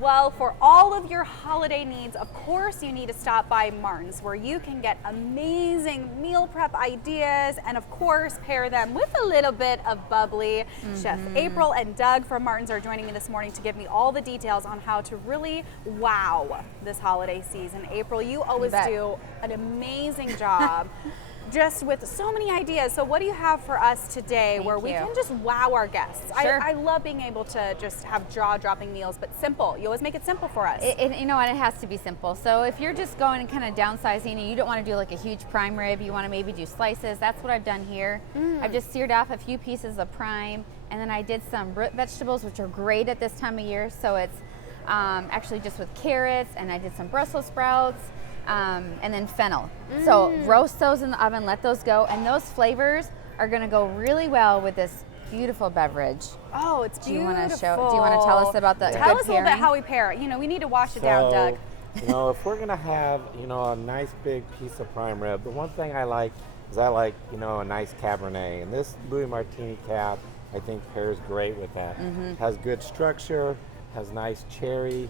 Well, for all of your holiday needs, of course, you need to stop by Martin's, where you can get amazing meal prep ideas and, of course, pair them with a little bit of bubbly. Chef April and Doug from Martin's are joining me this morning to give me all the details on how to really wow this holiday season. April, you always do an amazing job. Just with so many ideas. So what do you have for us today where we can just wow our guests? Sure. I love being able to just have jaw-dropping meals, but simple. You always make it simple for us. You know what, it has to be simple. So if you're just going and kind of downsizing and you don't want to do like a huge prime rib, you want to maybe do slices, that's what I've done here. I've just seared off a few pieces of prime, and then I did some root vegetables, which are great at this time of year. So it's actually just with carrots, and I did some Brussels sprouts, and then fennel. So roast those in the oven, let those go, and those flavors are going to go really well with this beautiful beverage. Oh, it's beautiful. Do you want to tell us about the Tell us a little bit how we pair it. You know, we need to wash it down, Doug. You know, if we're going to have, you know, a nice big piece of prime rib, the one thing I like is you know, a nice Cabernet. And this Louis Martini Cab, I think, pairs great with that. Has good structure, has nice cherry,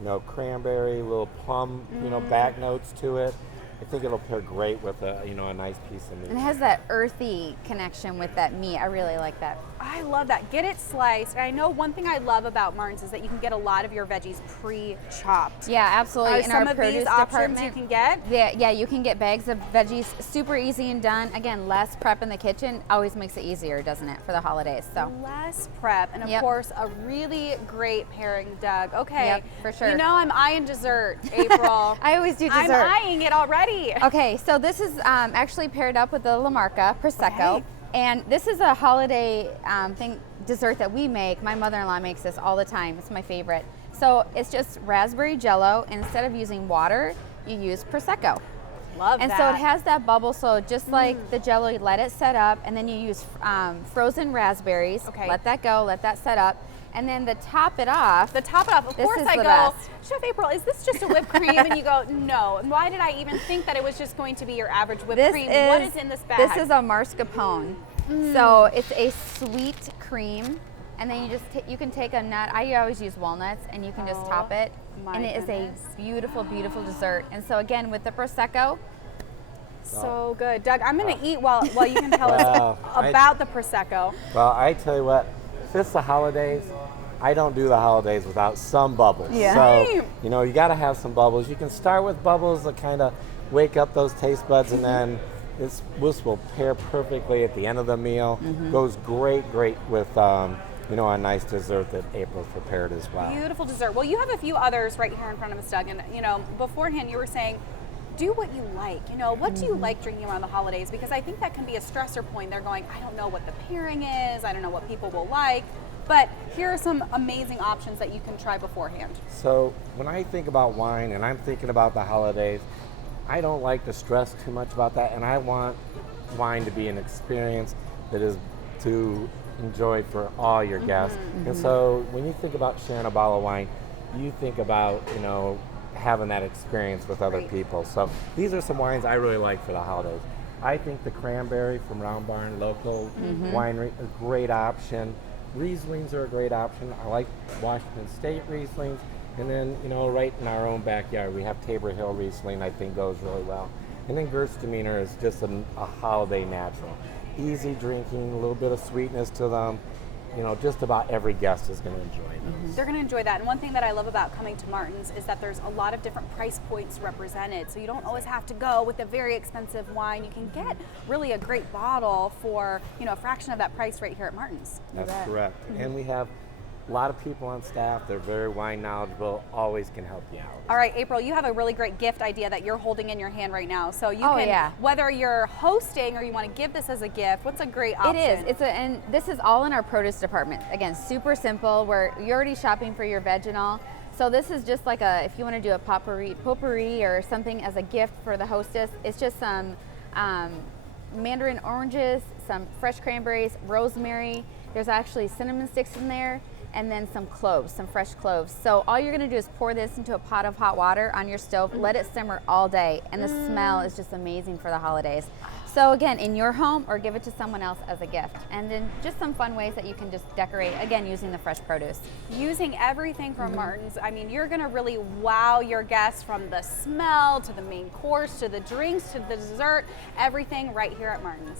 you know, cranberry, little plum, you know, back notes to it. I think it'll pair great with a nice piece of meat. And it has that earthy connection with that meat. I really like that. I love that. Get it sliced. And I know one thing I love about Martin's is that you can get a lot of your veggies pre-chopped. Yeah, absolutely. In some of these options you can get? Yeah, you can get bags of veggies, super easy and done. Again, less prep in the kitchen always makes it easier, doesn't it, for the holidays? So less prep, and of course, a really great pairing, Doug. Okay, yep, for sure. You know I'm eyeing dessert, April. I always do dessert. I'm eyeing it already. Okay, so this is actually paired up with the La Marca Prosecco. Okay. And this is a holiday dessert that we make. My mother-in-law makes this all the time. It's my favorite. So it's just raspberry Jello, and instead of using water, you use Prosecco. Love and that. So it has that bubble, so just like the Jello, you let it set up, and then you use frozen raspberries. Okay. Let that go, let that set up. And then to top it off, of course I go, best. Chef April, is this just a whipped cream? And you go, no. And why did I even think that it was just going to be your average whipped cream? What is in this bag? This is a mascarpone. So it's a sweet cream. And then you can take a nut. I always use walnuts, and you can just top it. And it is a beautiful, beautiful dessert. And so again, with the Prosecco. So good. Doug, I'm going to eat while you can tell us about the Prosecco. Well, I tell you what, if it's the holidays, I don't do the holidays without some bubbles. Yeah. So, you know, you got to have some bubbles. You can start with bubbles that kind of wake up those taste buds, and then this will pair perfectly at the end of the meal. Goes great with, you know, a nice dessert that April's prepared as well. Beautiful dessert. Well, you have a few others right here in front of us, Doug. And, you know, beforehand you were saying, do what you like. You know, what do you like drinking around the holidays? Because I think that can be a stressor point. They're going, I don't know what the pairing is. I don't know what people will like. But here are some amazing options that you can try beforehand. So when I think about wine and I'm thinking about the holidays, I don't like to stress too much about that. And I want wine to be an experience that is to enjoy for all your guests. And so when you think about sharing a bottle of wine, you think about, you know, having that experience with other people. So these are some wines I really like for the holidays. I think the cranberry from Round Barn local winery is a great option. Rieslings are a great option. I like Washington State Rieslings. And then, you know, right in our own backyard, we have Tabor Hill Riesling, I think goes really well. And then Gewürztraminer is just a holiday natural. Easy drinking, a little bit of sweetness to them. You know, just about every guest is going to enjoy those. They're going to enjoy that. And one thing that I love about coming to Martin's is that there's a lot of different price points represented. So you don't always have to go with a very expensive wine. You can get really a great bottle for, you know, a fraction of that price right here at Martin's. That's correct. And we have a lot of people on staff. They're very wine knowledgeable, always can help you out. All right, April, you have a really great gift idea that you're holding in your hand right now. So you can, whether you're hosting or you want to give this as a gift, what's a great option? It is. And this is all in our produce department. Again, super simple, where you're already shopping for your veg and all. So this is just like if you want to do a potpourri or something as a gift for the hostess, it's just some mandarin oranges, some fresh cranberries, rosemary. There's actually cinnamon sticks in there, and then some cloves, some fresh cloves. So all you're gonna do is pour this into a pot of hot water on your stove, let it simmer all day, and the smell is just amazing for the holidays. So again, in your home or give it to someone else as a gift. And then just some fun ways that you can just decorate, again, using the fresh produce. Using everything from Martin's, I mean, you're gonna really wow your guests, from the smell to the main course to the drinks to the dessert, everything right here at Martin's.